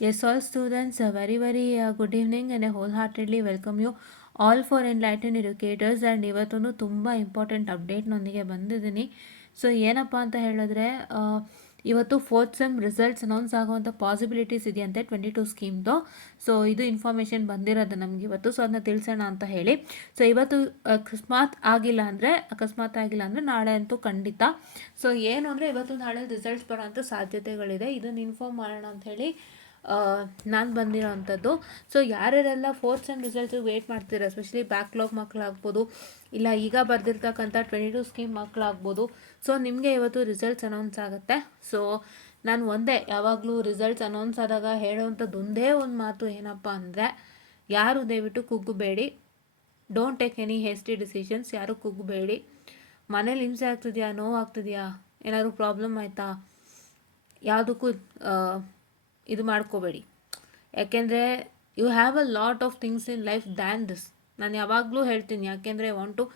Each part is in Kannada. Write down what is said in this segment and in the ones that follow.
Yes, all students, a very good evening and I wholeheartedly welcome you all for enlightened educators. And ಇವತ್ತೊಂದು ತುಂಬ ಇಂಪಾರ್ಟೆಂಟ್ ಅಪ್ಡೇಟ್ನೊಂದಿಗೆ ಬಂದಿದ್ದೀನಿ. ಸೊ ಏನಪ್ಪ ಅಂತ ಹೇಳಿದ್ರೆ, ಇವತ್ತು ಫೋರ್ತ್ ಸೆಮ್ ರಿಸಲ್ಟ್ಸ್ ಅನೌನ್ಸ್ ಆಗುವಂಥ ಪಾಸಿಬಿಲಿಟೀಸ್ ಇದೆಯಂತೆ 22 ಸ್ಕೀಮ್ದು. ಸೊ ಇದು ಇನ್ಫಾರ್ಮೇಷನ್ ಬಂದಿರೋದು ನಮಗೆ ಇವತ್ತು. ಸೊ ಅದನ್ನ ತಿಳಿಸೋಣ ಅಂತ ಹೇಳಿ. ಸೊ ಇವತ್ತು ಅಕಸ್ಮಾತ್ ಆಗಿಲ್ಲ ಅಂದರೆ ನಾಳೆ ಅಂತೂ ಖಂಡಿತ. ಸೊ ಏನು ಅಂದರೆ ಇವತ್ತು ನಾಳೆ ರಿಸಲ್ಟ್ಸ್ ಬರೋಂಥ ಸಾಧ್ಯತೆಗಳಿದೆ. ಇದನ್ನು ಇನ್ಫಾರ್ಮ್ ಮಾಡೋಣ ಅಂತ ಹೇಳಿ ನಾನು ಬಂದಿರೋ ಅಂಥದ್ದು. ಸೊ ಯಾರ್ಯಾರೆಲ್ಲ ಫೋರ್ತ್ ಸೆಮ್ ರಿಸಲ್ಟ್ಸಿಗೆ ವೆಯ್ಟ್ ಮಾಡ್ತೀರಾ, ಎಸ್ಪೆಷಲಿ ಬ್ಯಾಕ್ಲಾಗ್ ಮಕ್ಕಳಾಗ್ಬೋದು, ಇಲ್ಲ ಈಗ ಬರೆದಿರ್ತಕ್ಕಂಥ 22 ಸ್ಕೀಮ್ ಮಕ್ಕಳಾಗ್ಬೋದು. ಸೊ ನಿಮಗೆ ಇವತ್ತು ರಿಸಲ್ಟ್ಸ್ ಅನೌನ್ಸ್ ಆಗುತ್ತೆ. ಸೊ ನಾನು ಯಾವಾಗಲೂ ರಿಸಲ್ಟ್ಸ್ ಅನೌನ್ಸ್ ಆದಾಗ ಹೇಳೋವಂಥದ್ದು ಒಂದೇ ಒಂದು ಮಾತು ಏನಪ್ಪ ಅಂದರೆ, ಯಾರು ದಯವಿಟ್ಟು ಕುಗ್ಗಬೇಡಿ. Don't take any hasty decisions. ಯಾರು ಕುಗ್ಗಬೇಡಿ. ಮನೇಲಿ ಹಿಂಸೆ ಆಗ್ತಿದೆಯಾ, ನೋವಾಗ್ತಿದೆಯಾ, ಏನಾದರೂ ಪ್ರಾಬ್ಲಮ್ ಆಯಿತಾ, ಯಾವುದಕ್ಕೂ ಇದು ಮಾಡ್ಕೋಬೇಡಿ. ಯಾಕೆಂದರೆ you have a lot of things in life than this. ನಾನು ಯಾವಾಗಲೂ ಹೇಳ್ತೀನಿ, ಯಾಕೆಂದರೆ I want to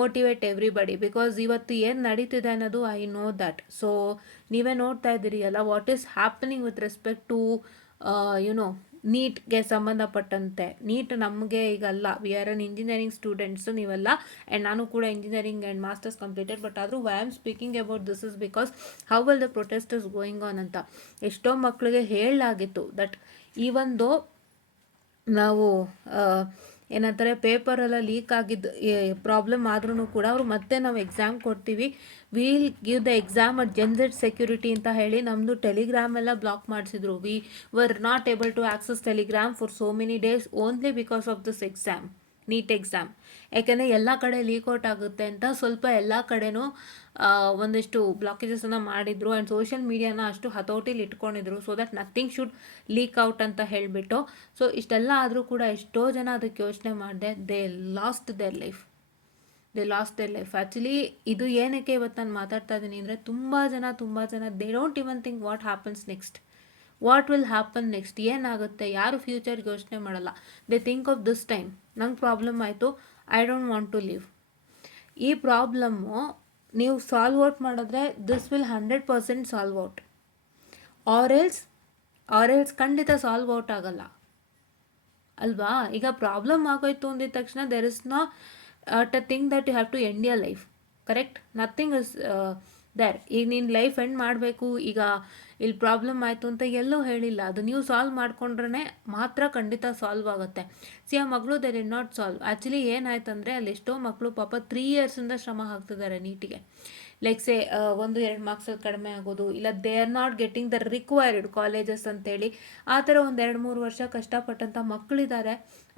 motivate everybody. Because ಇವತ್ತು ಏನು ನಡೀತಿದೆ ಅನ್ನೋದು ಐ ನೋ ದ್ಯಾಟ್. ಸೊ ನೀವೇ ನೋಡ್ತಾ ಇದ್ದೀರಿ ಅಲ್ಲ, what is happening with respect to ನೀಟ್ಗೆ ಸಂಬಂಧಪಟ್ಟಂತೆ. ನೀಟ್ ನಮಗೆ ಈಗಲ್ಲ, we are an engineering students, ನೀವೆಲ್ಲ. ಆ್ಯಂಡ್ ನಾನು ಕೂಡ engineering and masters completed. But ಆದರೂ why am speaking about this is because how well the protest is going on ಅಂತ ಎಷ್ಟೋ ಮಕ್ಕಳಿಗೆ ಹೇಳಲಾಗಿತ್ತು. ದಟ್ ಈವನ್ ದೋ ನಾವು ಏನಂತಾರೆ ಪೇಪರೆಲ್ಲ ಲೀಕ್ ಆಗಿದ್ದು ಪ್ರಾಬ್ಲಮ್ ಆದ್ರೂ ಕೂಡ ಅವರು ಮತ್ತೆ ನಾವು ಎಕ್ಸಾಮ್ ಕೊಡ್ತೀವಿ, will give the exam at genset security ಅಂತ ಹೇಳಿ ನಮ್ಮದು ಟೆಲಿಗ್ರಾಮ್ ಎಲ್ಲ ಬ್ಲಾಕ್ ಮಾಡಿಸಿದ್ರು. We were not able to access Telegram for so many days only because of this exam, NEET exam. ಯಾಕೆಂದರೆ ಎಲ್ಲ ಕಡೆ ಲೀಕ್ಔಟ್ ಆಗುತ್ತೆ ಅಂತ ಸ್ವಲ್ಪ ಎಲ್ಲ ಕಡೆನೂ ಒಂದಿಷ್ಟು ಬ್ಲಾಕೇಜಸನ್ನು ಮಾಡಿದರು. ಆ್ಯಂಡ್ ಸೋಷಿಯಲ್ ಮೀಡಿಯಾನ ಅಷ್ಟು ಹತೋಟಿಲಿ ಇಟ್ಕೊಂಡಿದ್ರು, so that nothing should leak out ಅಂತ ಹೇಳಿಬಿಟ್ಟು. ಸೊ ಇಷ್ಟೆಲ್ಲ ಆದರೂ ಕೂಡ ಎಷ್ಟೋ ಜನ ಅದಕ್ಕೆ ಯೋಚನೆ ಮಾಡಿದೆ, they lost their life. Actually ಇದು ಏನಕ್ಕೆ ಇವತ್ತು ನಾನು ಮಾತಾಡ್ತಾ ಇದ್ದೀನಿ ಅಂದರೆ, ತುಂಬ ಜನ they don't even think what happens next, what will happen next, ಏನಾಗುತ್ತೆ, ಯಾರು ಫ್ಯೂಚರ್ಗೆ ಯೋಚನೆ ಮಾಡಲ್ಲ. They think of this time, ನಂಗೆ ಪ್ರಾಬ್ಲಮ್ ಆಯಿತು, I don't want to live. ಈ ಪ್ರಾಬ್ಲಮ್ಮು ನೀವು ಸಾಲ್ವ್ ಔಟ್ ಮಾಡಿದ್ರೆ this will 100% solve out. Or else ಖಂಡಿತ ಸಾಲ್ವ್ ಔಟ್ ಆಗಲ್ಲ ಅಲ್ವಾ. ಈಗ ಪ್ರಾಬ್ಲಮ್ ಆಗೋಯ್ತು ಅಂದಿದ ತಕ್ಷಣ there is not a thing that you have to end your life, correct? Nothing is there. ಈಗ ನೀನು ಲೈಫ್ ಎಂಡ್ ಮಾಡಬೇಕು, ಈಗ ಇಲ್ಲಿ ಪ್ರಾಬ್ಲಮ್ ಆಯಿತು ಅಂತ ಎಲ್ಲೂ ಹೇಳಿಲ್ಲ. ಅದು ನೀವು ಸಾಲ್ವ್ ಮಾಡ್ಕೊಂಡ್ರೆ ಮಾತ್ರ ಖಂಡಿತ ಸಾಲ್ವ್ ಆಗುತ್ತೆ. ಆ ಮಗಳು there in not solve. Actually ಏನಾಯ್ತಂದರೆ, ಅಲ್ಲಿ ಎಷ್ಟೋ ಮಕ್ಕಳು ಪಾಪ 3 ಇಯರ್ಸಿಂದ ಶ್ರಮ ಹಾಕ್ತಿದ್ದಾರೆ ನೀಟಿಗೆ. ಲೈಕ್ ಸೇ 1-2 ಮಾರ್ಕ್ಸಲ್ಲಿ ಕಡಿಮೆ ಆಗೋದು, ಇಲ್ಲ they are not getting the required colleges ಅಂತೇಳಿ ಆ ಥರ 1-2-3 ವರ್ಷ ಕಷ್ಟಪಟ್ಟಂಥ ಮಕ್ಕಳಿದ್ದಾರೆ.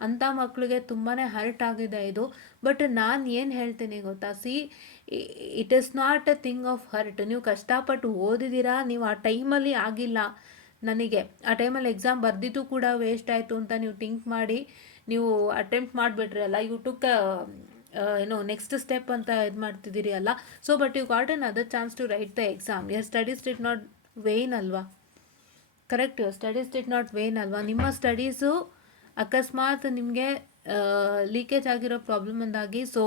ಅಂಥ ಮಕ್ಕಳಿಗೆ ತುಂಬಾ ಹರ್ಟ್ ಆಗಿದೆ ಇದು. ಬಟ್ ನಾನು ಏನು ಹೇಳ್ತೀನಿ ಗೊತ್ತಾ, it is not a thing of hurt. ನೀವು ಕಷ್ಟಪಟ್ಟು ಓದಿದ್ದೀರಾ, ನೀವು ಆ ಟೈಮಲ್ಲಿ ಆಗಿಲ್ಲ, ನನಗೆ ಆ ಟೈಮಲ್ಲಿ ಎಕ್ಸಾಮ್ ಬರೆದಿದ್ದು ಕೂಡ ವೇಸ್ಟ್ ಆಯಿತು ಅಂತ ನೀವು ಥಿಂಕ್ ಮಾಡಿ ನೀವು ಅಟೆಂಪ್ಟ್ ಮಾಡಿಬಿಟ್ರಿ ಅಲ್ಲ, ಯು ಟುಕ್ ನೆಕ್ಸ್ಟ್ ಸ್ಟೆಪ್ ಅಂತ ಇದು ಮಾಡ್ತಿದ್ದೀರಿ ಅಲ್ಲ. So but you got an other chance to write the exam. Your studies did not vain ಅಲ್ವಾ, correct? Your studies did not vain ಅಲ್ವಾ. ನಿಮ್ಮ ಸ್ಟಡೀಸು ಅಕಸ್ಮಾತ್ ನಿಮಗೆ ಲೀಕೇಜ್ ಆಗಿರೋ ಪ್ರಾಬ್ಲಮಿಂದಾಗಿ ಸೊ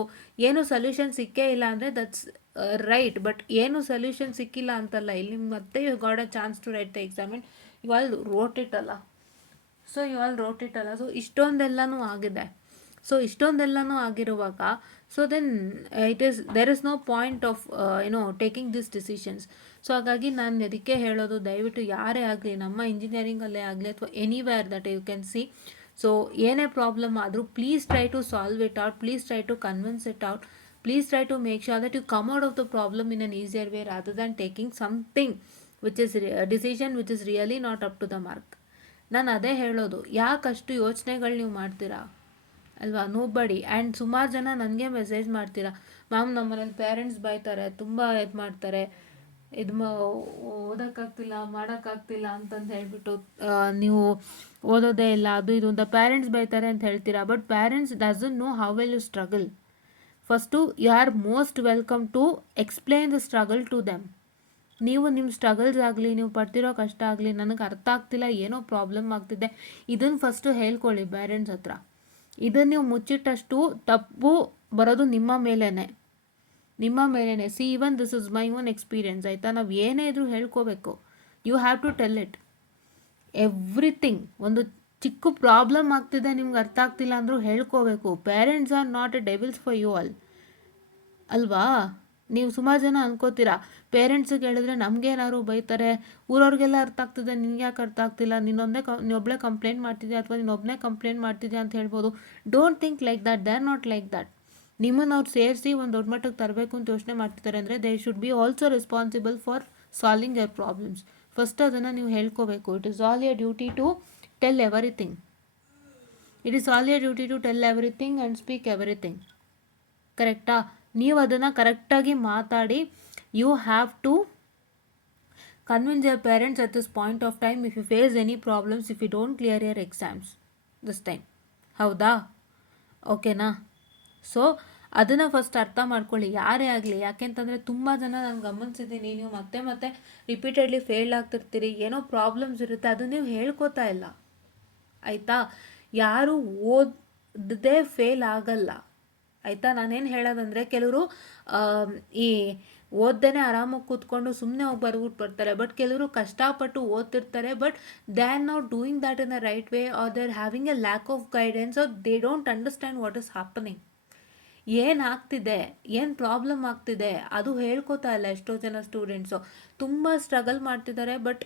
ಏನು ಸೊಲ್ಯೂಷನ್ ಸಿಕ್ಕೇ ಇಲ್ಲ ಅಂದರೆ ದಟ್ಸ್ ರೈಟ್. ಬಟ್ ಏನು ಸೊಲ್ಯೂಷನ್ ಸಿಕ್ಕಿಲ್ಲ ಅಂತಲ್ಲ, ಇಲ್ಲಿ ಮತ್ತೆ you got a chance to write the exam and you all wrote it ಅಲ್ಲ. ಸೊ ಇಷ್ಟೊಂದೆಲ್ಲನೂ ಆಗಿದೆ. ಸೊ ಇಷ್ಟೊಂದೆಲ್ಲನೂ ಆಗಿರುವಾಗ, so then there is no point of taking this decisions. So ಹಾಗಾಗಿ ನಾನು ಅದಕ್ಕೆ ಹೇಳೋದು, ದಯವಿಟ್ಟು ಯಾರೇ ಆಗಲಿ, ನಮ್ಮ ಇಂಜಿನಿಯರಿಂಗಲ್ಲೇ ಆಗಲಿ ಅಥವಾ anywhere that you can see, so ಏನೇ ಪ್ರಾಬ್ಲಮ್ ಆದರೂ please try to solve it out, please try to convince it out, please try to make sure that you come out of the problem in an easier way rather than taking something which is decision which is really not up to the mark. ನಾನು ಅದೇ ಹೇಳೋದು, ಯಾಕಷ್ಟು ಯೋಚನೆಗಳು ನೀವು ಮಾಡ್ತೀರಾ ಅಲ್ವಾ, ನೋಬಡಿ. ಆ್ಯಂಡ್ ಸುಮಾರು ಜನ ನನಗೆ ಮೆಸೇಜ್ ಮಾಡ್ತೀರಾ, ಮ್ಯಾಮ್ ನಮ್ಮನೇಲಿ ಪೇರೆಂಟ್ಸ್ ಬೈತಾರೆ, ತುಂಬ ಇದು ಮಾಡ್ತಾರೆ, ಓದೋಕ್ಕಾಗ್ತಿಲ್ಲ, ಮಾಡೋಕ್ಕಾಗ್ತಿಲ್ಲ ಅಂತಂದು ಹೇಳ್ಬಿಟ್ಟು ನೀವು ಓದೋದೇ ಇಲ್ಲ, ಅದು ಇದು ಅಂತ ಪೇರೆಂಟ್ಸ್ ಬೈತಾರೆ ಅಂತ ಹೇಳ್ತೀರಾ. But parents doesn't know how well you struggle. First you are most welcome to explain the struggle to them. ನೀವು ನಿಮ್ಮ ಸ್ಟ್ರಗಲ್ಸ್ ಆಗಲಿ, ನೀವು ಪಡ್ತಿರೋ ಕಷ್ಟ ಆಗಲಿ, ನನಗೆ ಅರ್ಥ ಆಗ್ತಿಲ್ಲ, ಏನೋ ಪ್ರಾಬ್ಲಮ್ ಆಗ್ತಿದೆ, ಇದನ್ನು ಫಸ್ಟು ಹೇಳ್ಕೊಳ್ಳಿ ಪೇರೆಂಟ್ಸ್ ಹತ್ರ. ಇದನ್ನು ನೀವು ಮುಚ್ಚಿಟ್ಟಷ್ಟು ತಪ್ಪು ಬರೋದು ನಿಮ್ಮ ಮೇಲೇ. See even this is my own experience, ಆಯಿತಾ? ನಾವು ಏನೇ ಇದ್ರೂ ಹೇಳ್ಕೋಬೇಕು. You have to tell it. Everything. ಒಂದು ಚಿಕ್ಕ ಪ್ರಾಬ್ಲಮ್ ಆಗ್ತಿದೆ, ನಿಮ್ಗೆ ಅರ್ಥ ಆಗ್ತಿಲ್ಲ ಅಂದರೂ ಹೇಳ್ಕೋಬೇಕು. Parents are not a devils for you all ಅಲ್ವಾ. ನೀವು ಸುಮಾರು ಜನ ಅನ್ಕೋತೀರಾ ಪೇರೆಂಟ್ಸಿಗೆ ಹೇಳಿದ್ರೆ ನಮಗೇನಾದ್ರು ಬೈತಾರೆ, ಊರವ್ರಿಗೆಲ್ಲ ಅರ್ಥ ಆಗ್ತಿದೆ, ನಿನ್ಗೆ ಯಾಕೆ ಅರ್ಥ ಆಗ್ತಿಲ್ಲ, ನೀನೊಬ್ಬಳೇ ಕಂಪ್ಲೇಂಟ್ ಮಾಡ್ತಿದ್ಯಾ ಅಥವಾ ನೀನೊಬ್ಬನೇ ಕಂಪ್ಲೇಂಟ್ ಮಾಡ್ತಿದ್ಯಾ ಅಂತ ಹೇಳ್ಬೋದು. Don't think like that, they are not like that. ನಿಮ್ಮನ್ನು ಅವ್ರು ಸೇರಿಸಿ ಒಂದು ದೊಡ್ಡ ಮಟ್ಟಕ್ಕೆ ತರಬೇಕು ಅಂತ ಯೋಚನೆ ಮಾಡ್ತಿದ್ದಾರೆ ಅಂದರೆ they should be also responsible for solving your problems. First ಅದನ್ನು ನೀವು ಹೇಳ್ಕೋಬೇಕು. It is all your duty to tell everything. It is all your duty to tell everything and speak everything. ಕರೆಕ್ಟಾ? ನೀವು ಅದನ್ನು ಕರೆಕ್ಟಾಗಿ ಮಾತಾಡಿ. You have to convince your parents at this point of time if you face any problems, if you don't clear your exams this time. ಹೌದಾ? ಓಕೆನಾ? ಸೊ ಅದನ್ನು ಫಸ್ಟ್ ಅರ್ಥ ಮಾಡ್ಕೊಳ್ಳಿ, ಯಾರೇ ಆಗಲಿ. ಯಾಕೆಂತಂದರೆ ತುಂಬ ಜನ ನಾನು ಗಮನಿಸಿದ್ದೀನಿ, ನೀವು ಮತ್ತೆ ಮತ್ತೆ ರಿಪೀಟೆಡ್ಲಿ ಫೇಲ್ ಆಗ್ತಿರ್ತೀರಿ, ಏನೋ ಪ್ರಾಬ್ಲಮ್ಸ್ ಇರುತ್ತೆ, ಅದು ನೀವು ಹೇಳ್ಕೋತಾ ಇಲ್ಲ. ಆಯಿತಾ? ಯಾರು ಓದದೇ ಫೇಲ್ ಆಗಲ್ಲ. ಆಯಿತಾ? ನಾನೇನು ಹೇಳೋದಂದರೆ, ಕೆಲವರು ಈ ಓದ್ದೇನೆ ಆರಾಮಾಗಿ ಕೂತ್ಕೊಂಡು ಸುಮ್ಮನೆ ಹೋಗಿ ಬರ್ಬಿಟ್ಟು ಬರ್ತಾರೆ. ಬಟ್ ಕೆಲವರು ಕಷ್ಟಪಟ್ಟು ಓದ್ತಿರ್ತಾರೆ, but they are not doing that in a right way, or they are having a lack of guidance, or they don't understand what is happening. ಏನಾಗ್ತಿದೆ, ಏನು ಪ್ರಾಬ್ಲಮ್ ಆಗ್ತಿದೆ ಅದು ಹೇಳ್ಕೋತಾ ಇಲ್ಲ. ಎಷ್ಟೋ ಜನ ಸ್ಟೂಡೆಂಟ್ಸು ತುಂಬ ಸ್ಟ್ರಗಲ್ ಮಾಡ್ತಿದ್ದಾರೆ, but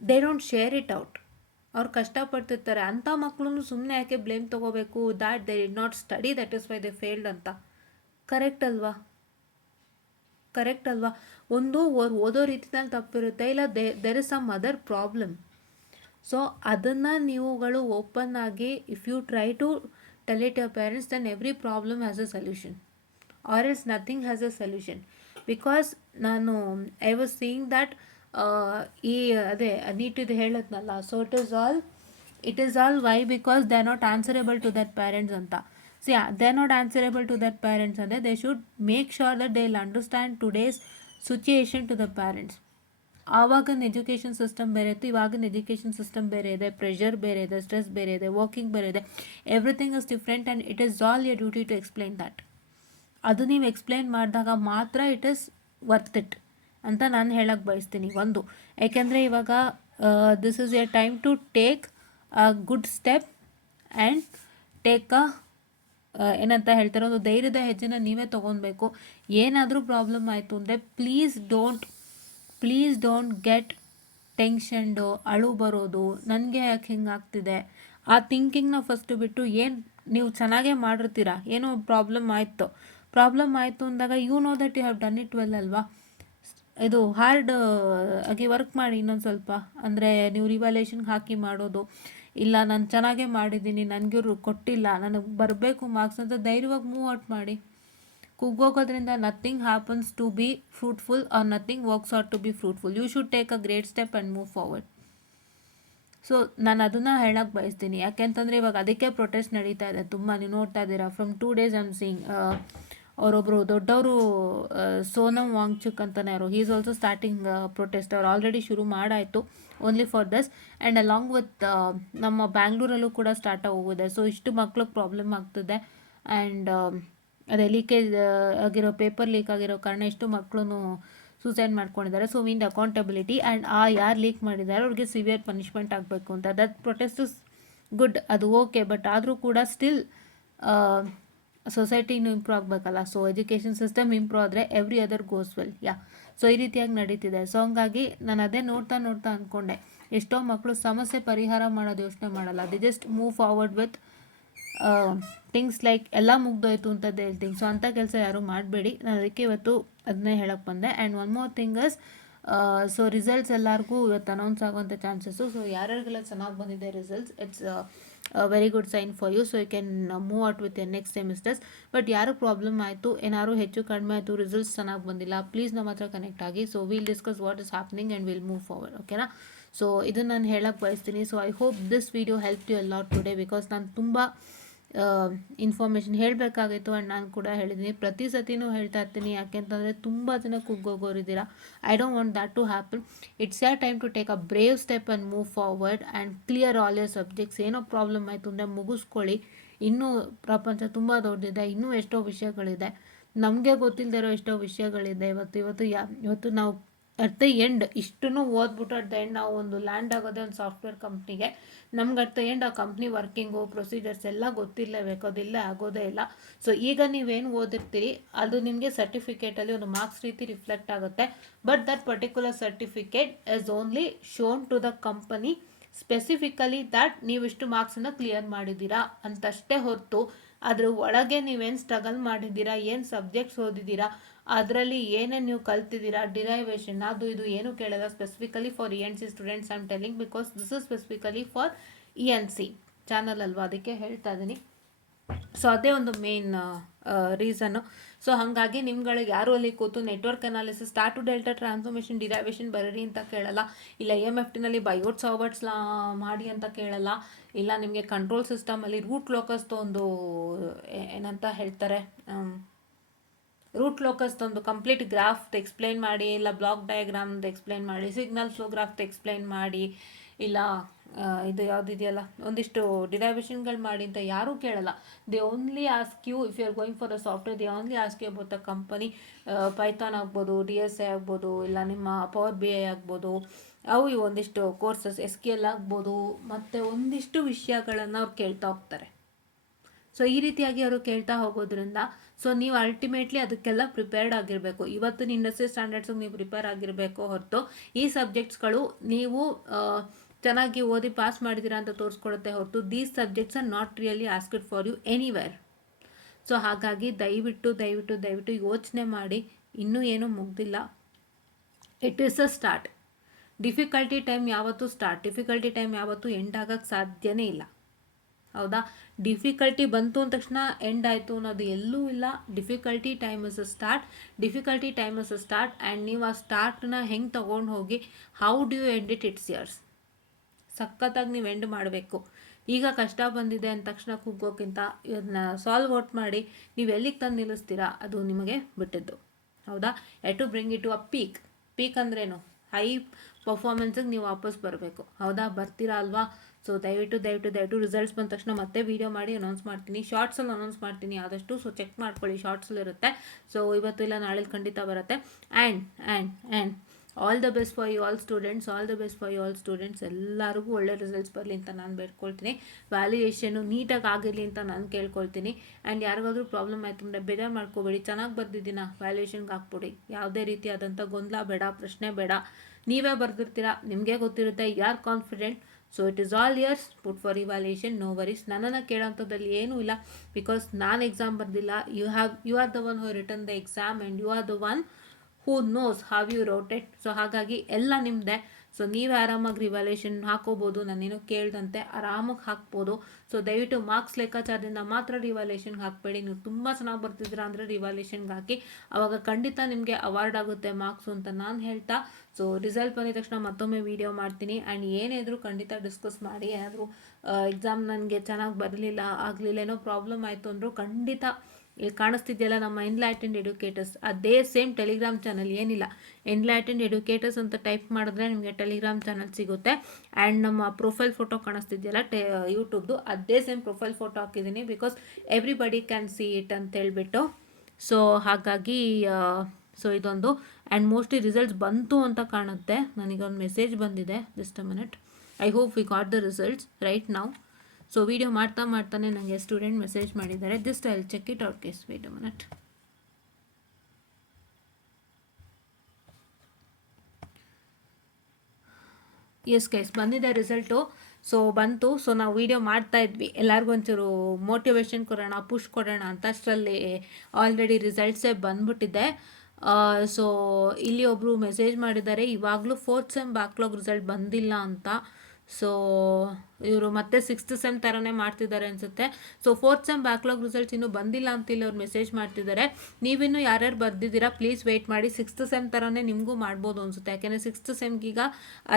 they don't share it out. ಅವ್ರು ಕಷ್ಟಪಡ್ತಿರ್ತಾರೆ. ಅಂಥ ಮಕ್ಕಳು ಸುಮ್ಮನೆ ಯಾಕೆ ಬ್ಲೇಮ್ ತೊಗೋಬೇಕು, that they did not study, that is why they failed ಅಂತ. ಕರೆಕ್ಟ್ ಅಲ್ವಾ? ಕರೆಕ್ಟ್ ಅಲ್ವಾ? ಒಂದು ಓದೋ ರೀತಿನಲ್ಲಿ ತಪ್ಪಿರುತ್ತೆ, ಇಲ್ಲ there is some other problem. So ಅದನ್ನು ನೀವುಗಳು ಓಪನ್ ಆಗಿ, if you try to tell it your parents, then every problem has a solution, or else nothing has a solution. Because I was seeing that ಈ ಅದೇ ನೀಟಿದು ಹೇಳದ್ನಲ್ಲ, so it is all why because they are not answerable to that parents ಅಂತ. See they are not answerable to that parents ಅಂದರೆ they should make sure that they will understand today's situation to the parents. ಆವಾಗಿನ ಎಜುಕೇಷನ್ ಸಿಸ್ಟಮ್ ಬೇರೆ ಇತ್ತು, ಇವಾಗಿನ ಎಜುಕೇಷನ್ ಸಿಸ್ಟಮ್ ಬೇರೆ ಇದೆ, ಪ್ರೆಷರ್ ಬೇರೆ ಇದೆ, ಸ್ಟ್ರೆಸ್ ಬೇರೆ ಇದೆ, ವರ್ಕಿಂಗ್ ಬೇರೆ ಇದೆ, everything is different and it is all your duty to explain that. ಅದು ನೀವು ಎಕ್ಸ್ಪ್ಲೈನ್ ಮಾಡಿದಾಗ ಮಾತ್ರ ಇಟ್ ಈಸ್ ವರ್ತ್ ಇಟ್ ಅಂತ ನಾನು ಹೇಳಕ್ಕೆ ಬಯಸ್ತೀನಿ. ಒಂದು, ಯಾಕೆಂದರೆ ಇವಾಗ this is your time to take a good step and take ಏನಂತ ಹೇಳ್ತಾರೆ, ಒಂದು ಧೈರ್ಯದ ಹೆಜ್ಜೆನ ನೀವೇ ತೊಗೊಳ್ಬೇಕು. ಏನಾದರೂ ಪ್ರಾಬ್ಲಮ್ ಆಯಿತು ಅಂದರೆ ಪ್ಲೀಸ್ ಡೋಂಟ್ ಗೆಟ್ ಟೆನ್ಷನ್ಡು, ಅಳು ಬರೋದು, ನನಗೆ ಯಾಕೆ ಹಿಂಗಾಗ್ತಿದೆ, ಆ ಥಿಂಕಿಂಗ್ನ ಫಸ್ಟು ಬಿಟ್ಟು, ಏನು ನೀವು ಚೆನ್ನಾಗೇ ಮಾಡಿರ್ತೀರ, ಏನೋ ಪ್ರಾಬ್ಲಮ್ ಆಯಿತು ಅಂದಾಗ you know that you have done it well ಅಲ್ವಾ. ಇದು ಹಾರ್ಡ್ ಆಗಿ ವರ್ಕ್ ಮಾಡಿ ಇನ್ನೊಂದು ಸ್ವಲ್ಪ. ಅಂದರೆ ನೀವು ರಿವ್ಯಾಲ್ಯೂಯೇಷನ್ಗೆ ಹಾಕಿ ಮಾಡೋದು, ಇಲ್ಲ ನಾನು ಚೆನ್ನಾಗೇ ಮಾಡಿದ್ದೀನಿ, ನನಗಿವ್ರು ಕೊಟ್ಟಿಲ್ಲ, ನನಗೆ ಬರಬೇಕು ಮಾರ್ಕ್ಸ್ ಅಂತ ಧೈರ್ಯವಾಗಿ ಮೂವ್ ಔಟ್ ಮಾಡಿ. ಕುಗ್ಗೋಗೋದ್ರಿಂದ nothing happens to be fruitful or nothing works out to be fruitful. You should take a great step and move forward. So ನಾನು ಅದನ್ನು ಹೇಳಕ್ಕೆ ಬಯಸ್ತೀನಿ. ಯಾಕೆಂತಂದರೆ ಇವಾಗ ಅದಕ್ಕೆ ಪ್ರೊಟೆಸ್ಟ್ ನಡೀತಾ ಇದೆ ತುಂಬ. ನೀವು ನೋಡ್ತಾ ಇದ್ದೀರಾ, from 2 days I am seeing ಅವರೊಬ್ಬರು ದೊಡ್ಡವರು ಸೋನಮ್ ವಾಂಗ್ಚುಕ್ ಅಂತಲೇ ಅವರು, he is also starting protest. ಅವ್ರು ಆಲ್ರೆಡಿ ಶುರು ಮಾಡಾಯಿತು only for thus, and along with ನಮ್ಮ ಬ್ಯಾಂಗ್ಳೂರಲ್ಲೂ ಕೂಡ ಸ್ಟಾರ್ಟ್ ಆಗೋಗಿದೆ. ಸೊ ಇಷ್ಟು ಮಕ್ಳಿಗೆ ಪ್ರಾಬ್ಲಮ್ ಆಗ್ತಿದೆ, ಆ್ಯಂಡ್ ಅದೇ ಲೀಕೇಜ್ ಆಗಿರೋ ಪೇಪರ್ ಲೀಕ್ ಆಗಿರೋ ಕಾರಣ ಎಷ್ಟು ಮಕ್ಕಳು ಸೂಸೈಡ್ ಮಾಡ್ಕೊಂಡಿದ್ದಾರೆ. ಸೊ ವಿನ್ ಅಕೌಂಟಬಿಲಿಟಿ, ಆ್ಯಂಡ್ ಯಾರು ಲೀಕ್ ಮಾಡಿದ್ದಾರೆ ಅವ್ರಿಗೆ ಸಿವಿಯರ್ ಪನಿಷ್ಮೆಂಟ್ ಆಗಬೇಕು ಅಂತ. ದಟ್ ಪ್ರೊಟೆಸ್ಟ್ ಇಸ್ ಗುಡ್, ಅದು ಓಕೆ. ಬಟ್ ಆದರೂ ಕೂಡ ಸ್ಟಿಲ್ ಸೊಸೈಟಿನೂ ಇಂಪ್ರೂವ್ ಆಗಬೇಕಲ್ಲ. ಸೊ ಎಜುಕೇಷನ್ ಸಿಸ್ಟಮ್ ಇಂಪ್ರೂವ್ ಆದರೆ every other goes well. So ಈ ರೀತಿಯಾಗಿ ನಡೀತಿದೆ. ಸೊ ಹಂಗಾಗಿ ನಾನು ಅದೇ ನೋಡ್ತಾ ಅಂದ್ಕೊಂಡೆ, ಎಷ್ಟೋ ಮಕ್ಕಳು ಸಮಸ್ಯೆ ಪರಿಹಾರ ಮಾಡೋದು ಯೋಚನೆ ಮಾಡಲ್ಲ. The just move forward with things like ಎಲ್ಲ ಮುಗ್ದೋಯ್ತು ಅಂತದ್ದು ಹೇಳ್ತೀನಿ. ಸೊ ಅಂಥ ಕೆಲಸ ಯಾರೂ ಮಾಡಬೇಡಿ. ನಾನು ಅದಕ್ಕೆ ಇವತ್ತು ಅದನ್ನೇ ಹೇಳಕ್ಕೆ ಬಂದೆ. And one more thing is, so results ಎಲ್ಲರಿಗೂ ಇವತ್ತು ಅನೌನ್ಸ್ ಆಗುವಂಥ ಚಾನ್ಸಸ್ಸು. ಸೊ ಯಾರ್ಯಾರಿಗೆಲ್ಲ ಚೆನ್ನಾಗಿ ಬಂದಿದೆ results, it's very good sign for you. So you can move out with your next semesters. But ಯಾರು ಪ್ರಾಬ್ಲಮ್ ಆಯಿತು, ಏನಾದ್ರು ಹೆಚ್ಚು ಕಡಿಮೆ ಆಯಿತು, ರಿಸಲ್ಟ್ಸ್ ಚೆನ್ನಾಗಿ ಬಂದಿಲ್ಲ, ಪ್ಲೀಸ್ ನಮ್ಮ ಹತ್ರ ಕನೆಕ್ಟ್ ಆಗಿ. So will discuss what is happening and will move forward. ಓಕೆನಾ? ಸೊ ಇದನ್ನು ನಾನು ಹೇಳಕ್ಕೆ ಬಯಸ್ತೀನಿ. So I hope this video help you a lot today, because ನಾನು ತುಂಬ ಇನ್ಫಾರ್ಮೇಷನ್ ಹೇಳಬೇಕಾಗಿತ್ತು. ಆ್ಯಂಡ್ ನಾನು ಕೂಡ ಹೇಳಿದ್ದೀನಿ, ಪ್ರತಿ ಸತಿನೂ ಹೇಳ್ತಾ ಇರ್ತೀನಿ. ಯಾಕೆಂತಂದರೆ ತುಂಬ ಜನ ಕುಗ್ಗೋಗೋರಿದ್ದೀರಾ. I don't want that to happen. It's your time to take a brave step and move forward and clear all your subjects. ಏನೋ ಪ್ರಾಬ್ಲಮ್ ಆಯಿತು ಅಂದರೆ ಮುಗಿಸ್ಕೊಳ್ಳಿ. ಇನ್ನೂ ಪ್ರಪಂಚ ತುಂಬ ದೊಡ್ಡದಿದೆ, ಇನ್ನೂ ಎಷ್ಟೋ ವಿಷಯಗಳಿದೆ, ನಮಗೆ ಗೊತ್ತಿಲ್ಲದೆ ಇರೋ ಎಷ್ಟೋ ವಿಷಯಗಳಿದೆ. ಇವತ್ತು ನಾವು ಅಟ್ ದ ಎಂಡ್ ಇಷ್ಟನ್ನು ಓದ್ಬಿಟ್ಟು ಅಟ್ ದ ಎಂಡ್ ನಾವು ಒಂದು ಲ್ಯಾಂಡ್ ಆಗೋದೇ ಒಂದು ಸಾಫ್ಟ್ವೇರ್ ಕಂಪ್ನಿಗೆ. ನಮ್ಗೆ ಅಟ್ ದ ಎಂಡ್ ಆ ಕಂಪ್ನಿ ವರ್ಕಿಂಗು ಪ್ರೊಸೀಜರ್ಸ್ ಎಲ್ಲ ಗೊತ್ತಿರಲೇಬೇಕು, ಅದಿಲ್ಲ ಆಗೋದೇ ಇಲ್ಲ. ಸೊ ಈಗ ನೀವೇನು ಓದಿರ್ತೀರಿ ಅದು ನಿಮಗೆ ಸರ್ಟಿಫಿಕೇಟಲ್ಲಿ ಒಂದು ಮಾರ್ಕ್ಸ್ ರೀತಿ ರಿಫ್ಲೆಕ್ಟ್ ಆಗುತ್ತೆ. But that particular certificate is only shown to the company specifically that ನೀವಿಷ್ಟು ಮಾರ್ಕ್ಸನ್ನು ಕ್ಲಿಯರ್ ಮಾಡಿದ್ದೀರಾ ಅಂತಷ್ಟೇ ಹೊರತು ಅದ್ರ ಒಳಗೆ ನೀವೇನು ಸ್ಟ್ರಗಲ್ ಮಾಡಿದ್ದೀರಾ, ಏನು ಸಬ್ಜೆಕ್ಟ್ಸ್ ಓದಿದ್ದೀರಾ, ಅದರಲ್ಲಿ ಏನೇನು ನೀವು ಕಲ್ತಿದ್ದೀರಾ, ಡಿರೈವೇಷನ್ ಅದು ಇದು ಏನು ಕೇಳಲ್ಲ. Specifically for ENC students I am telling because this is specifically for ENC channel ಅಲ್ವಾ, ಅದಕ್ಕೆ ಹೇಳ್ತಾ ಇದ್ದೀನಿ. ಸೊ ಅದೇ ಒಂದು ಮೇನ್ ರೀಸನ್ನು. ಸೊ ಹಾಗಾಗಿ ನಿಮ್ಗಳಿಗೆ ಯಾರು ಅಲ್ಲಿ ಕೂತು network analysis star to delta transformation derivation ಬರೀರಿ ಅಂತ ಕೇಳಲ್ಲ, ಇಲ್ಲ EMFTನಲ್ಲಿ ಬಯೋಟ್ ಸಾವರ್ಟ್ಸ್ ಮಾಡಿ ಅಂತ ಕೇಳಲ್ಲ, ಇಲ್ಲ ನಿಮಗೆ ಕಂಟ್ರೋಲ್ ಸಿಸ್ಟಮಲ್ಲಿ ರೂಟ್ ಲೋಕಸ್ದು ಒಂದು ಏನಂತ ಹೇಳ್ತಾರೆ, ರೂಟ್ ಲೋಕಸ್ದು ಒಂದು ಕಂಪ್ಲೀಟ್ ಗ್ರಾಫ್ ಎಕ್ಸ್ಪ್ಲೈನ್ ಮಾಡಿ, ಇಲ್ಲ ಬ್ಲಾಕ್ ಡಯಾಗ್ರಾಮ್ದು ಎಕ್ಸ್ಪ್ಲೈನ್ ಮಾಡಿ, ಸಿಗ್ನಲ್ ಫ್ಲೋ ಗ್ರಾಫ್ದು ಎಕ್ಸ್ಪ್ಲೈನ್ ಮಾಡಿ, ಇಲ್ಲ ಇದು ಯಾವುದಿದೆಯಲ್ಲ ಒಂದಿಷ್ಟು ಡಿರೈವೇಷನ್ಗಳು ಮಾಡಿ ಅಂತ ಯಾರೂ ಕೇಳಲ್ಲ. They only ask you if you are going for a software, they only ask you about the company. Python ಆಗ್ಬೋದು, DSA ಆಗ್ಬೋದು, ಇಲ್ಲ ನಿಮ್ಮ ಪವರ್ BI ಆಗ್ಬೋದು, ಅವು ಇವು ಒಂದಿಷ್ಟು ಕೋರ್ಸಸ್ SQL ಆಗ್ಬೋದು, ಮತ್ತು ಒಂದಿಷ್ಟು ವಿಷಯಗಳನ್ನು ಅವ್ರು ಕೇಳ್ತಾ ಹೋಗ್ತಾರೆ. ಸೊ ಈ ರೀತಿಯಾಗಿ ಅವರು ಕೇಳ್ತಾ ಹೋಗೋದ್ರಿಂದ ಸೊ ನೀವು ಅಲ್ಟಿಮೇಟ್ಲಿ ಅದಕ್ಕೆಲ್ಲ ಪ್ರಿಪೇರ್ಡ್ ಆಗಿರಬೇಕು. ಇವತ್ತಿನ ಇಂಡಸ್ಟ್ರಿ ಸ್ಟ್ಯಾಂಡರ್ಡ್ಸ್ಗೆ ನೀವು ಪ್ರಿಪೇರ್ ಆಗಿರಬೇಕು ಹೊರತು ಈ ಸಬ್ಜೆಕ್ಟ್ಸ್ಗಳು ನೀವು ಚೆನ್ನಾಗಿ ಓದಿ ಪಾಸ್ ಮಾಡಿದ್ದೀರಾ ಅಂತ ತೋರಿಸ್ಕೊಡುತ್ತೆ ಹೊರತು these subjects are not really asked for you anywhere. So ಹಾಗಾಗಿ ದಯವಿಟ್ಟು ಯೋಚನೆ ಮಾಡಿ, ಇನ್ನೂ ಏನೂ ಮುಗ್ದಿಲ್ಲ. It is a start. Difficulty time ಯಾವತ್ತೂ ಸ್ಟಾರ್ಟ್, ಡಿಫಿಕಲ್ಟಿ ಟೈಮ್ ಯಾವತ್ತೂ ಎಂಡ್ ಆಗೋಕ್ಕೆ ಸಾಧ್ಯನೇ ಇಲ್ಲ. ಹೌದಾ? ಡಿಫಿಕಲ್ಟಿ ಬಂತು ಅಂದ ತಕ್ಷಣ ಎಂಡ್ ಆಯಿತು ಅನ್ನೋದು ಎಲ್ಲೂ ಇಲ್ಲ. Difficulty time is a start, and ನೀವು ಆ ಸ್ಟಾರ್ಟ್ನ ಹೆಂಗೆ ತೊಗೊಂಡು ಹೋಗಿ how do you end it, it's yours. ಸಖತ್ತಾಗಿ ನೀವು ಎಂಡ್ ಮಾಡಬೇಕು. ಈಗ ಕಷ್ಟ ಬಂದಿದೆ ಅಂದ ತಕ್ಷಣ ಕುಗ್ಗೋಕ್ಕಿಂತ ಇದನ್ನ ಸಾಲ್ವ್ ಔಟ್ ಮಾಡಿ ನೀವು ಎಲ್ಲಿಗೆ ತಂದು ನಿಲ್ಲಿಸ್ತೀರಾ ಅದು ನಿಮಗೆ ಬಿಟ್ಟಿದ್ದು. ಹೌದಾ? To bring it to a peak ಅಂದ್ರೇನು, ಹೈ ಪರ್ಫಾರ್ಮೆನ್ಸಿಗೆ ನೀವು ವಾಪಸ್ ಬರಬೇಕು. ಹೌದಾ? ಬರ್ತೀರಾ ಅಲ್ವಾ? ಸೊ ದಯವಿಟ್ಟು ರಿಸಲ್ಟ್ಸ್ ಬಂದ ತಕ್ಷಣ ಮತ್ತೆ ವೀಡಿಯೋ ಮಾಡಿ ಅನೌನ್ಸ್ ಮಾಡ್ತೀನಿ, ಶಾರ್ಟ್ಸಲ್ಲಿ ಅನೌನ್ಸ್ ಮಾಡ್ತೀನಿ ಆದಷ್ಟು. ಸೊ ಚೆಕ್ ಮಾಡ್ಕೊಳ್ಳಿ, ಶಾರ್ಟ್ಸಲ್ಲಿರುತ್ತೆ. ಸೊ ಇವತ್ತು ಇಲ್ಲ ನಾಳೆ ಖಂಡಿತ ಬರುತ್ತೆ. And all the best for you all students, ಎಲ್ಲರಿಗೂ ಒಳ್ಳೆ ರಿಸಲ್ಟ್ಸ್ ಬರಲಿ ಅಂತ ನಾನು ಬೇಡ್ಕೊಳ್ತೀನಿ. ವ್ಯಾಲ್ಯೂಯೇಷನ್ನು ನೀಟಾಗಿ ಆಗಿರಲಿ ಅಂತ ನಾನು ಕೇಳ್ಕೊಳ್ತೀನಿ. ಆ್ಯಂಡ್ ಯಾರಿಗಾದ್ರೂ ಪ್ರಾಬ್ಲಮ್ ಆಯಿತು ಅಂದರೆ ಬೇಜಾರು ಮಾಡ್ಕೋಬೇಡಿ, ಚೆನ್ನಾಗಿ ಬರ್ದಿದ್ದೀನ ವ್ಯಾಲ್ಯೂಯೇಷನ್ಗೆ ಹಾಕ್ಬಿಡಿ. ಯಾವುದೇ ರೀತಿಯಾದಂಥ ಗೊಂದಲ ಬೇಡ, ಪ್ರಶ್ನೆ ಬೇಡ. ನೀವೇ ಬರ್ದಿರ್ತೀರಾ, ನಿಮಗೆ ಗೊತ್ತಿರುತ್ತೆ, you are confident. So it is all yours put for evaluation, no worries. ನನ್ನನ್ನು ಕೇಳೋಂಥದ್ದಲ್ಲಿ ಏನೂ ಇಲ್ಲ, ಬಿಕಾಸ್ ನಾನು ಎಕ್ಸಾಮ್ ಬರ್ದಿಲ್ಲ. You are the one who return the exam and you are the one who knows how you wrote it. So ಹಾಗಾಗಿ ಎಲ್ಲ ನಿಮ್ಮದೇ. ಸೊ ನೀವೇ ಆರಾಮಾಗಿ ರಿವ್ಯಾಲ್ಯೂಯೇಷನ್ ಹಾಕೋಬೋದು, ನಾನೇನೋ ಕೇಳ್ದಂತೆ ಆರಾಮಾಗಿ ಹಾಕ್ಬೋದು. ಸೊ ದಯವಿಟ್ಟು ಮಾರ್ಕ್ಸ್ ಲೆಕ್ಕಾಚಾರದಿಂದ ಮಾತ್ರ ರಿವ್ಯಾಲ್ಯೂಯೇಷನ್ಗೆ ಹಾಕಬೇಡಿ. ನೀವು ತುಂಬ ಚೆನ್ನಾಗಿ ಬರ್ತಿದ್ದೀರಾ ಅಂದರೆ ರಿವ್ಯಾಲ್ಯೂಯೇಷನ್ಗೆ ಹಾಕಿ, ಆವಾಗ ಖಂಡಿತ ನಿಮಗೆ ಅವಾರ್ಡ್ ಆಗುತ್ತೆ ಮಾರ್ಕ್ಸು ಅಂತ ನಾನು ಹೇಳ್ತಾ. ಸೊ ರಿಸಲ್ಟ್ ಬಂದಿದ ತಕ್ಷಣ ಮತ್ತೊಮ್ಮೆ ವೀಡಿಯೋ ಮಾಡ್ತೀನಿ. ಆ್ಯಂಡ್ ಏನಿದ್ರು ಖಂಡಿತ ಡಿಸ್ಕಸ್ ಮಾಡಿ. ಏನಾದರೂ ಎಕ್ಸಾಮ್ ನನಗೆ ಚೆನ್ನಾಗಿ ಬರಲಿಲ್ಲ, ಆಗಲಿಲ್ಲ, ಏನೋ ಪ್ರಾಬ್ಲಮ್ ಆಯಿತು ಅಂದರೂ ಖಂಡಿತ ಇಲ್ಲಿ ಕಾಣಿಸ್ತಿದೆಯಲ್ಲ ನಮ್ಮ ಎನ್ಲೈಟೆಂಡ್ ಎಡ್ಯುಕೇಟರ್ಸ್, ಅದೇ ಸೇಮ್ ಟೆಲಿಗ್ರಾಮ್ ಚಾನಲ್, ಏನಿಲ್ಲ ಎನ್ಲೈಟೆಂಡ್ ಎಡ್ಯುಕೇಟರ್ಸ್ ಅಂತ ಟೈಪ್ ಮಾಡಿದ್ರೆ ನಿಮಗೆ ಟೆಲಿಗ್ರಾಮ್ ಚಾನಲ್ ಸಿಗುತ್ತೆ. ಆ್ಯಂಡ್ ನಮ್ಮ ಪ್ರೊಫೈಲ್ ಫೋಟೋ ಕಾಣಿಸ್ತಿದೆಯಲ್ಲ ಯೂಟ್ಯೂಬ್ದು, ಅದೇ ಸೇಮ್ ಪ್ರೊಫೈಲ್ ಫೋಟೋ ಹಾಕಿದ್ದೀನಿ, because everybody can see it ಅಂತ ಹೇಳ್ಬಿಟ್ಟು. ಸೊ ಹಾಗಾಗಿ ಸೊ ಇದೊಂದು. ಆ್ಯಂಡ್ ಮೋಸ್ಟ್ಲಿ ರಿಸಲ್ಟ್ಸ್ ಬಂತು ಅಂತ ಕಾಣುತ್ತೆ. ನನಗೊಂದು ಮೆಸೇಜ್ ಬಂದಿದೆ, just a minute. I hope we got the results right now. So video ಮಾಡ್ತಾನೆ ನನಗೆ ಸ್ಟೂಡೆಂಟ್ ಮೆಸೇಜ್ ಮಾಡಿದ್ದಾರೆ. Just I will check it out case, wait a minute. Yes guys, ಬಂದಿದೆ ರಿಸಲ್ಟು. ಸೊ ಬಂತು. ಸೊ ನಾವು ವೀಡಿಯೋ ಮಾಡ್ತಾ ಇದ್ವಿ, ಎಲ್ಲರಿಗೂ ಒಂಚೂರು ಮೋಟಿವೇಶನ್ ಕೊಡೋಣ, ಪುಷ್ ಕೊಡೋಣ ಅಂತ. ಅಷ್ಟರಲ್ಲಿ ಆಲ್ರೆಡಿ ರಿಸಲ್ಟ್ಸೇ ಬಂದ್ಬಿಟ್ಟಿದೆ. ಸೊ ಇಲ್ಲಿ ಒಬ್ಬರು ಮೆಸೇಜ್ ಮಾಡಿದ್ದಾರೆ, ಇವಾಗಲೂ 4th ಸೆಮ್ ಬ್ಯಾಕ್ಲಾಗ್ ರಿಸಲ್ಟ್ ಬಂದಿಲ್ಲ ಅಂತ. ಸೊ ಇವರು ಮತ್ತೆ 6th ಸೆಮ್ ಥರನೇ ಮಾಡ್ತಿದ್ದಾರೆ ಅನಿಸುತ್ತೆ. So 4th sem backlog results ಇನ್ನೂ ಬಂದಿಲ್ಲ ಅಂತ ಇಲ್ಲಿ ಅವ್ರು ಮೆಸೇಜ್ ಮಾಡ್ತಿದ್ದಾರೆ. ನೀವಿನ್ನೂ ಯಾರ್ಯಾರು ಬರ್ದಿದ್ದೀರಾ ಪ್ಲೀಸ್ ವೆಯ್ಟ್ ಮಾಡಿ. 6th ಸೆಮ್ ಥರನೇ ನಿಮಗೂ ಮಾಡ್ಬೋದು ಅನಿಸುತ್ತೆ, ಯಾಕೆಂದರೆ 6th ಸೆಮ್ಗೀಗ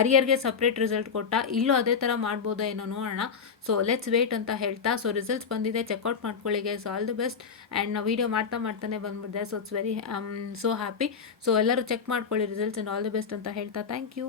ಅರಿಯರ್ಗೆ ಸಪ್ರೇಟ್ ರಿಸಲ್ಟ್ ಕೊಟ್ಟ, ಇಲ್ಲೂ ಅದೇ ಥರ ಮಾಡ್ಬೋದೋ ಏನೋ ನೋಡೋಣ. ಸೊ ಲೆಟ್ಸ್ ವೆಯ್ಟ್ ಅಂತ ಹೇಳ್ತಾ, ಸೊ ರಿಸಲ್ಟ್ಸ್ ಬಂದಿದೆ, ಚೆಕ್ಔಟ್ ಮಾಡ್ಕೊಳ್ಳಿ guys, all the best. And ನಾವು ವೀಡಿಯೋ ಮಾಡ್ತಾನೆ ಬಂದ್ಬಿಟ್ಟಿದೆ. So it's very so happy. So ಎಲ್ಲರೂ ಚೆಕ್ ಮಾಡ್ಕೊಳ್ಳಿ results and all the best ಅಂತ ಹೇಳ್ತಾ ಥ್ಯಾಂಕ್ ಯು.